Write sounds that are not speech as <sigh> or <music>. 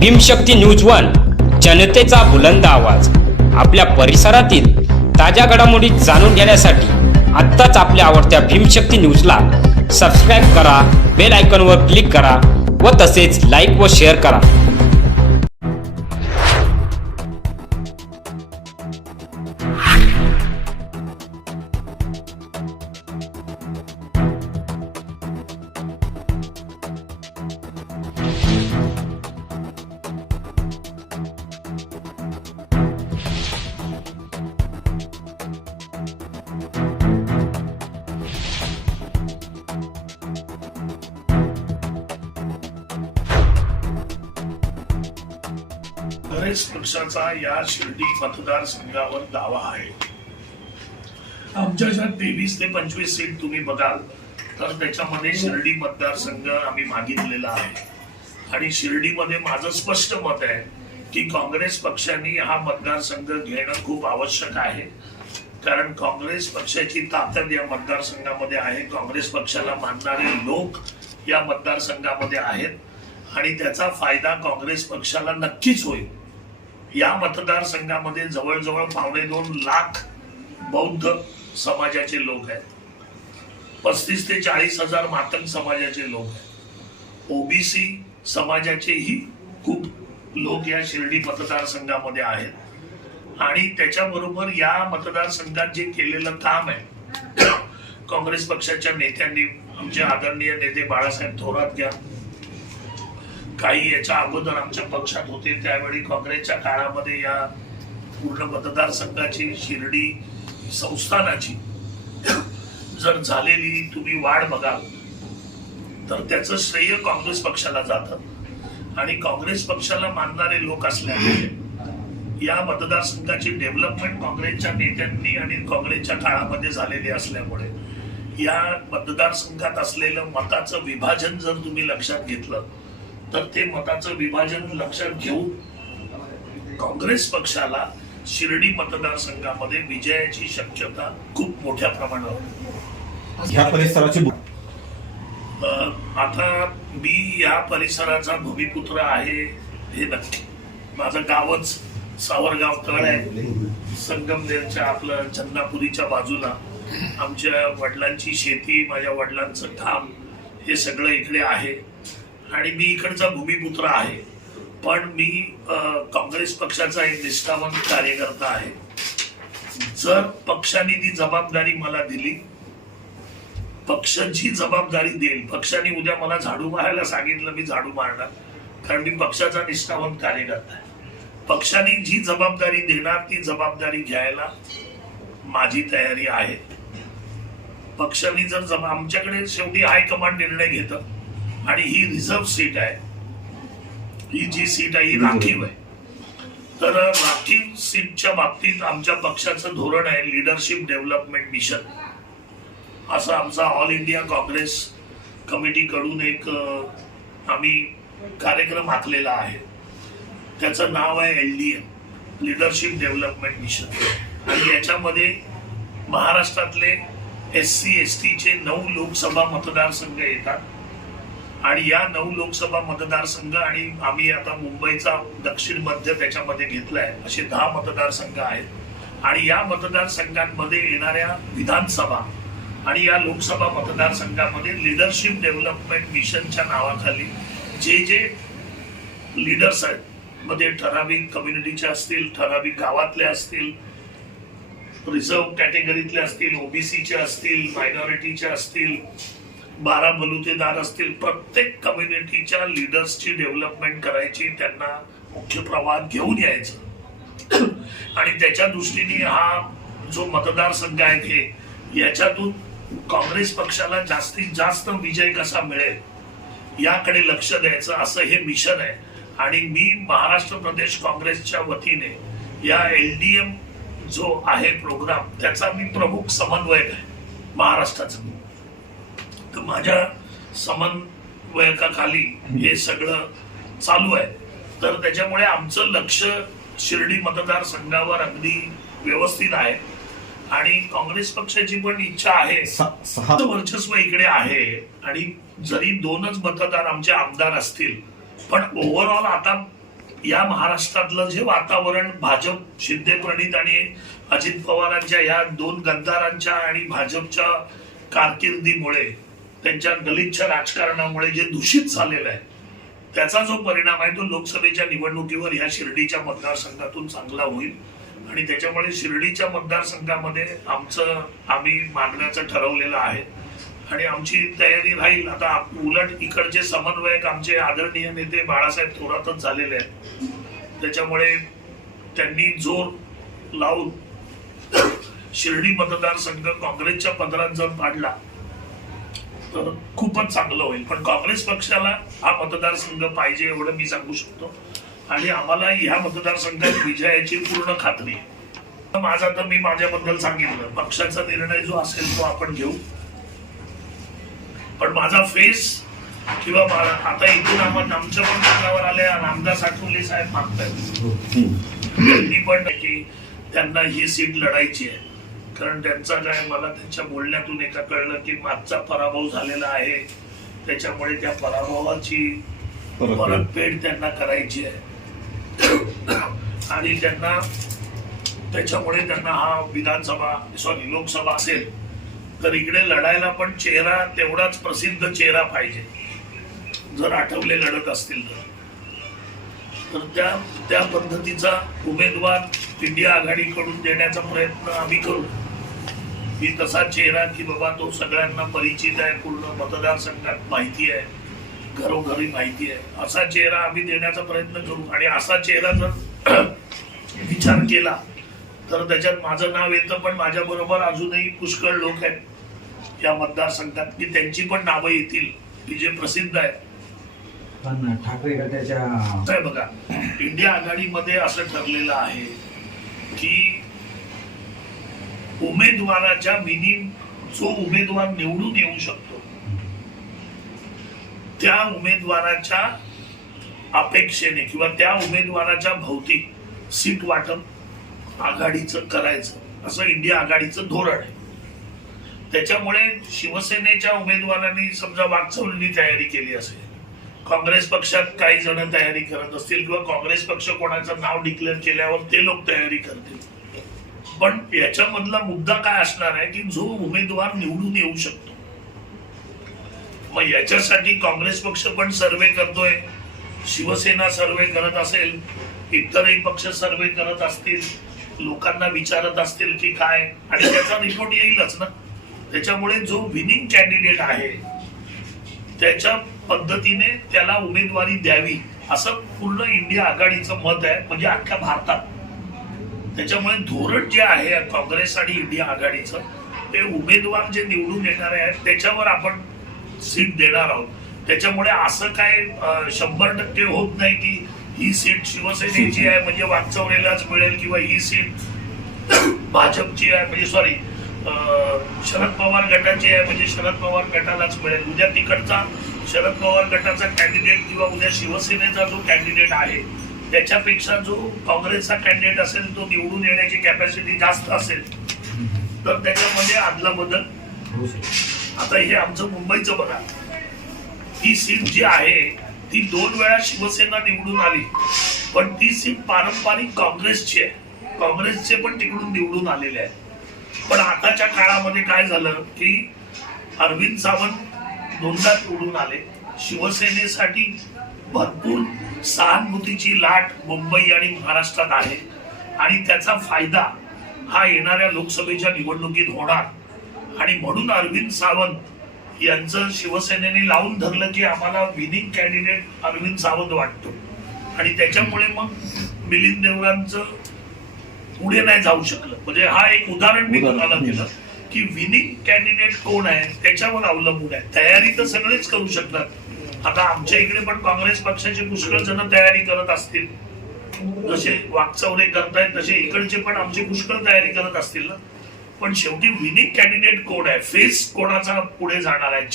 Bhimshakti news one जनतेचा बुलंद आवाज. आपल्या परिसरातील ताज्या घडामोडी जाणून घेण्यासाठी आत्ताच आपल्या आवडत्या भीमशक्ती न्यूजला सबस्क्राईब करा बेल आयकॉनवर क्लिक करा व तसेच लाईक व शेअर करा. काँग्रेस पक्षाचा या शिर्डी मतदारसंघावर दावा आहे. आमच्या ज्या तेवीस ते पंचवीस सीट तुम्ही बघाल तर त्याच्यामध्ये शिर्डी मतदारसंघ आम्ही मागितलेला आहे. आणि शिर्डीमध्ये माझं स्पष्ट मत आहे की काँग्रेस पक्षाने हा मतदारसंघ घेणं खूप आवश्यक आहे. कारण काँग्रेस पक्षाची ताकद या मतदारसंघामध्ये आहे. काँग्रेस पक्षाला मानणारे लोक या मतदारसंघामध्ये आहेत. आणि त्याचा फायदा काँग्रेस पक्षाला नक्कीच होईल. या मतदारसंघामध्ये जवळजवळ पावणे दोन लाख बौद्ध समाजाचे लोक आहेत. पस्तीस ते चाळीस हजार मातंग समाजाचे लोक आहेत. ओबीसी समाजाचेही खूप लोक या शिर्डी मतदारसंघामध्ये आहेत. आणि त्याच्याबरोबर या मतदारसंघात जे केलेलं काम आहे काँग्रेस पक्षाच्या नेत्यांनी आमचे आदरणीय नेते बाळासाहेब थोरात घ्या काही याच्या अगोदर आमच्या पक्षात होते त्यावेळी काँग्रेसच्या काळामध्ये या पूर्ण मतदारसंघाची शिर्डी संस्थानाची जर झालेली तुम्ही वाढ बघाल तर त्याचं श्रेय काँग्रेस पक्षाला जातं. आणि काँग्रेस पक्षाला मानणारे लोक असल्यामुळे या मतदारसंघाची डेव्हलपमेंट काँग्रेसच्या नेत्यांनी आणि काँग्रेसच्या काळामध्ये झालेली असल्यामुळे या मतदारसंघात असलेलं मताचं विभाजन जर तुम्ही लक्षात घेतलं तर ते मताचं विभाजन लक्षात घेऊन काँग्रेस पक्षाला शिर्डी मतदारसंघामध्ये विजयाची शक्यता खूप मोठ्या प्रमाणावर परिसराची आता मी या परिसराचा भूमिपुत्र आहे हे नक्की. माझं गावच सावरगाव तळ आहे. संगमनेरच्या आपलं चंदापुरीच्या बाजूला. आमच्या वडिलांची शेती माझ्या वडिलांचं काम हे सगळं इकडे आहे. आणि मी इकडचा भूमिपुत्र आहे. पण मी काँग्रेस पक्षाचा एक निष्ठावंत कार्यकर्ता आहे. जर पक्षाने ती जबाबदारी मला दिली पक्षाची जबाबदारी देईल. पक्षाने उद्या मला झाडू मारायला सांगितलं मी झाडू मारणार. कारण मी पक्षाचा निष्ठावंत कार्यकर्ता आहे. पक्षाने जी जबाबदारी देणार ती जबाबदारी घ्यायला माझी तयारी आहे. पक्षाने जर जब आमच्याकडे शेवटी हायकमांड निर्णय घेतं. आणि ही रिझर्व्ह सीट आहे. ही जी सीट आहे ही राखीव आहे. तर राखीव सीटच्या बाबतीत आमच्या पक्षाचं धोरण आहे लिडरशिप डेव्हलपमेंट मिशन असा आमचा ऑल इंडिया काँग्रेस कमिटीकडून एक आम्ही कार्यक्रम आखलेला आहे. त्याचं नाव आहे L D M leadership development mission आणि याच्यामध्ये महाराष्ट्रातले एस सी एस टीचे नऊ लोकसभा मतदारसंघ येतात. आणि या नऊ लोकसभा मतदारसंघ आणि आम्ही आता मुंबईचा दक्षिण मध्य त्याच्यामध्ये घेतलाय असे दहा मतदारसंघ आहेत. आणि या मतदारसंघांमध्ये येणाऱ्या विधानसभा आणि या लोकसभा मतदारसंघामध्ये लिडरशिप डेव्हलपमेंट मिशनच्या नावाखाली जे जे लीडर्स आहेत मध्ये ठराविक कम्युनिटीचे असतील ठराविक गावातले असतील रिझर्व्ह कॅटेगरीतले असतील ओबीसीचे असतील मायनॉरिटीचे असतील बारा बलुतेदार असतील प्रत्येक कम्युनिटीच्या लिडर्सची डेव्हलपमेंट करायची त्यांना मुख्य प्रवाहात घेऊन यायचं. <clears throat> आणि त्याच्या दृष्टीने हा जो मतदारसंघ आहे हे याच्यातून काँग्रेस पक्षाला जास्तीत जास्त विजय कसा मिळेल याकडे लक्ष द्यायचं असं हे मिशन आहे. आणि मी महाराष्ट्र प्रदेश काँग्रेसच्या वतीने या एल डी एम जो आहे प्रोग्राम त्याचा मी प्रमुख समन्वयक आहे महाराष्ट्राचा. माझ्या समन्वयकाखाली हे सगळं चालू आहे. तर त्याच्यामुळे आमचं लक्ष शिर्डी मतदारसंघावर अगदी व्यवस्थित आहे. आणि काँग्रेस पक्षाची पण इच्छा आहे. वर्चस्व इकडे आहे. आणि जरी दोनच मतदार आमचे आमदार असतील पण ओव्हरऑल आता या महाराष्ट्रातलं जे वातावरण भाजप शिंदे प्रणित आणि अजित पवारांच्या या दोन गद्दारांच्या आणि भाजपच्या कारकिर्दीमुळे त्यांच्या गलिच्छ राजकारणामुळे जे दूषित झालेलं आहे त्याचा जो परिणाम आहे तो लोकसभेच्या निवडणुकीवर ह्या शिर्डीच्या मतदारसंघातून चांगला होईल. आणि त्याच्यामुळे शिर्डीच्या मतदारसंघामध्ये आमचं आम्ही मागण्याचं ठरवलेलं आहे. आणि आमची तयारी राहील. आता उलट इकडचे समन्वयक आमचे आदरणीय नेते बाळासाहेब थोरातच झालेले आहेत. त्याच्यामुळे त्यांनी जोर लावून शिर्डी मतदारसंघ काँग्रेसच्या पदरात जर पाडला तर खूपच चांगलं होईल. पण काँग्रेस पक्षाला हा मतदारसंघ पाहिजे एवढं मी सांगू शकतो. आणि आम्हाला ह्या मतदारसंघात विजयाची पूर्ण खात्री आहे. माझा तर मी माझ्याबद्दल सांगितलं. पक्षाचा निर्णय जो असेल तो आपण घेऊ. पण माझा फेस किंवा मा- आता इथून आपण आमच्या पण पत्रावर आले आमदार साठवले साहेब मागतायत. त्यांनी पण की त्यांना ही सीट लढायची आहे. कारण त्यांचा काय मला त्यांच्या बोलण्यातून एका कळलं की मागचा पराभव झालेला आहे. त्याच्यामुळे त्या पराभवाची परतफेड त्यांना करायची आहे. आणि त्यांना त्याच्यामुळे त्यांना हा विधानसभा सॉरी लोकसभा असेल तर इकडे लढायला पण चेहरा तेवढाच प्रसिद्ध चेहरा पाहिजे. जर आठवले लढत असतील तर. तर त्या त्या पद्धतीचा उमेदवार इंडिया आघाडीकडून देण्याचा प्रयत्न आम्ही करू. की तसा चेहरा की बाबा तो सगळ्यांना परिचित आहे पूर्ण मतदारसंघात माहिती आहे घरोघरी माहिती आहे. असा चेहरा आम्ही देण्याचा प्रयत्न करू. आणि असा चेहरा जर <clears throat> विचार केला तर त्याच्यात माझं नाव येतं पण माझ्या बरोबर अजूनही पुष्कळ लोक आहेत या मतदारसंघात की त्यांची पण नावं येतील की जे प्रसिद्ध आहेत. पण ठाकरे गटाच्या काय बघा इंडिया आघाडीमध्ये असं ठरलेलं आहे की उमेदवाराच्या मिनिम जो उमेदवार निवडून येऊ शकतो त्या उमेदवाराच्या अपेक्षेने किंवा त्या उमेदवाराच्या भौतिक सीट वाटप आघाडीचं करायचं असं इंडिया आघाडीचं धोरण आहे. त्याच्यामुळे शिवसेनेच्या उमेदवारांनी समजा वाकचौलीनी तयारी केली असेल काँग्रेस पक्षात काही जण तयारी करत असतील किंवा काँग्रेस पक्ष कोणाचं नाव डिक्लेअर केल्यावर ते लोक तयारी करतील. पण याच्यामधला मुद्दा काय असणार आहे की जो उमेदवार निवडून येऊ शकतो? मग याच्यासाठी काँग्रेस पक्ष पण सर्वे करतोय. शिवसेना सर्वे करत असेल इतरही पक्ष सर्वे करत असतील लोकांना विचारत असतील की काय आणि त्याचा रिपोर्ट येईलच ना? त्याच्यामुळे जो विनिंग कॅन्डिडेट आहे त्याच्या पद्धतीने त्याला उमेदवारी द्यावी असं पूर्ण इंडिया आघाडीचं मत आहे म्हणजे अख्ख्या भारतात. त्याच्यामुळे धोरण जे आहे काँग्रेस आणि इंडिया आघाडीचं ते उमेदवार जे निवडून येणार आहेत त्याच्यावर आपण सीट देणार आहोत. त्याच्यामुळे असं काय शंभर टक्के होत नाही की ही सीट शिवसेनेची आहे म्हणजे वाचवलेलाच मिळेल किंवा ही सीट भाजपची आहे म्हणजे सॉरी शरद पवार गटाची आहे म्हणजे शरद पवार गटालाच मिळेल. उद्या तिकडचा शरद पवार गटाचा कॅन्डिडेट किंवा उद्या शिवसेनेचा जो कॅन्डिडेट आहे त्याच्यापेक्षा जो काँग्रेसचा कॅन्डिडेट असेल तो निवडून येण्याची कॅपॅसिटी जास्त असेल तर त्याच्यामध्ये आदला बदल आता हे आमचं मुंबईचं बघा. ही सीट जी आहे ती दोन वेळा शिवसेना निवडून आली पण ती सीट पारंपरिक काँग्रेसची आहे. काँग्रेसचे पण तिकडून निवडून आलेले आहेत. पण आताच्या काळामध्ये काय झालं की अरविंद सावंत दोनदा निवडून आले. शिवसेनेसाठी भरपूर सहानुभूतीची लाट मुंबई आणि महाराष्ट्रात आहे. आणि त्याचा फायदा हा येणाऱ्या लोकसभेच्या निवडणुकीत होणार. आणि म्हणून अरविंद सावंत यांचं शिवसेनेने लावून धरलं की आम्हाला विनिंग कॅन्डिडेट अरविंद सावंत वाटतो. आणि त्याच्यामुळे मग मिलिंद देवरांचं पुढे नाही जाऊ शकलं. म्हणजे हा एक उदाहरण मी तुम्हाला दिलं की विनिंग कॅन्डिडेट कोण आहे त्याच्यावर अवलंबून आहे. तयारी तर सगळेच करू शकतात. आता आमच्या इकडे पण काँग्रेस पक्षाचे पुष्कळ जण तयारी करत असतील. जसे वाकचौरे करतायत तसे इकडचे पण आमची पुष्कळ तयारी करत असतील ना. पण शेवटी विनिंग कॅन्डिडेट कोण आहे? फेस कोणाचा पुढे जाणार आहे?